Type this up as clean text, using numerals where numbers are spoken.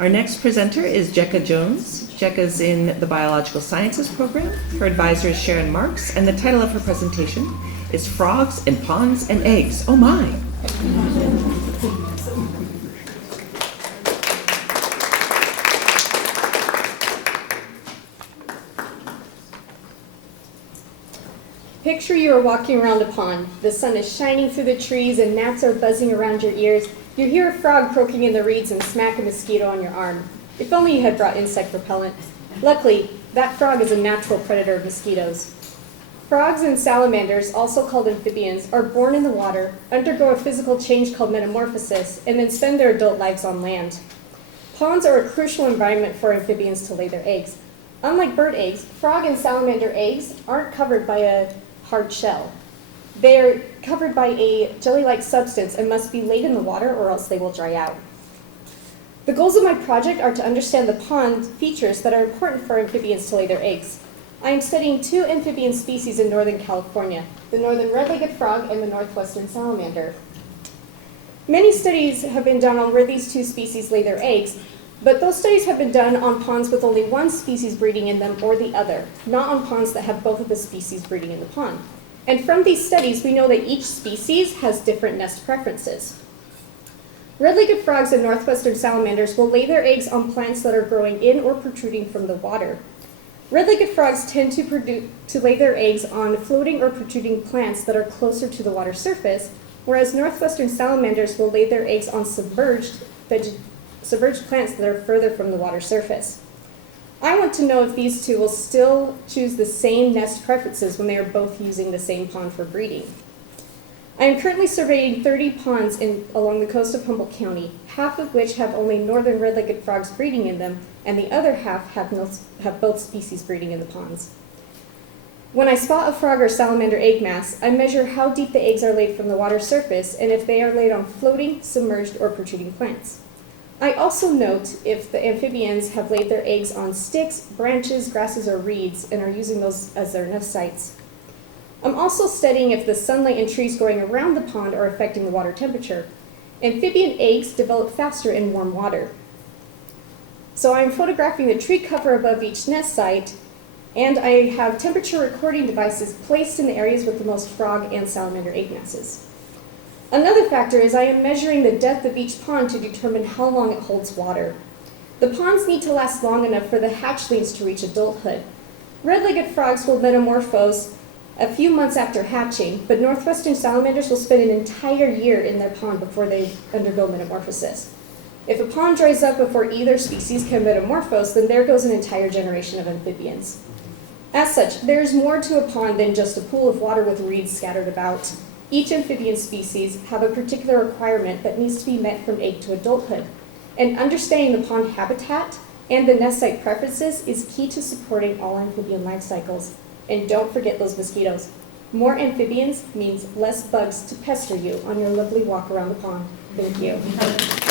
Our next presenter is Jekka Jones. Jekka's in the Biological Sciences program. Her advisor is Sharon Marks, and the title of her presentation is Frogs and Ponds and Eggs. Oh my! Picture you are walking around a pond. The sun is shining through the trees and gnats are buzzing around your ears. You hear a frog croaking in the reeds and smack a mosquito on your arm. If only you had brought insect repellent. Luckily, that frog is a natural predator of mosquitoes. Frogs and salamanders, also called amphibians, are born in the water, undergo a physical change called metamorphosis, and then spend their adult lives on land. Ponds are a crucial environment for amphibians to lay their eggs. Unlike bird eggs, frog and salamander eggs aren't covered by a hard shell. They are covered by a jelly-like substance and must be laid in the water or else they will dry out. The goals of my project are to understand the pond features that are important for amphibians to lay their eggs. I am studying two amphibian species in Northern California, the northern red-legged frog and the northwestern salamander. Many studies have been done on where these two species lay their eggs, but those studies have been done on ponds with only one species breeding in them or the other, not on ponds that have both of the species breeding in the pond. And from these studies, we know that each species has different nest preferences. Red-legged frogs and northwestern salamanders will lay their eggs on plants that are growing in or protruding from the water. Red-legged frogs tend to lay their eggs on floating or protruding plants that are closer to the water surface, whereas northwestern salamanders will lay their eggs on submerged plants that are further from the water surface. I want to know if these two will still choose the same nest preferences when they are both using the same pond for breeding. I am currently surveying 30 ponds along the coast of Humboldt County, half of which have only northern red-legged frogs breeding in them, and the other half have both species breeding in the ponds. When I spot a frog or salamander egg mass, I measure how deep the eggs are laid from the water surface and if they are laid on floating, submerged, or protruding plants. I also note if the amphibians have laid their eggs on sticks, branches, grasses, or reeds and are using those as their nest sites. I'm also studying if the sunlight and trees growing around the pond are affecting the water temperature. Amphibian eggs develop faster in warm water. So I'm photographing the tree cover above each nest site, and I have temperature recording devices placed in the areas with the most frog and salamander egg masses. Another factor is I am measuring the depth of each pond to determine how long it holds water. The ponds need to last long enough for the hatchlings to reach adulthood. Red-legged frogs will metamorphose a few months after hatching, but northwestern salamanders will spend an entire year in their pond before they undergo metamorphosis. If a pond dries up before either species can metamorphose, then there goes an entire generation of amphibians. As such, there is more to a pond than just a pool of water with reeds scattered about. Each amphibian species have a particular requirement that needs to be met from egg to adulthood, and understanding the pond habitat and the nest site preferences is key to supporting all amphibian life cycles. And don't forget those mosquitoes. More amphibians means less bugs to pester you on your lovely walk around the pond. Thank you.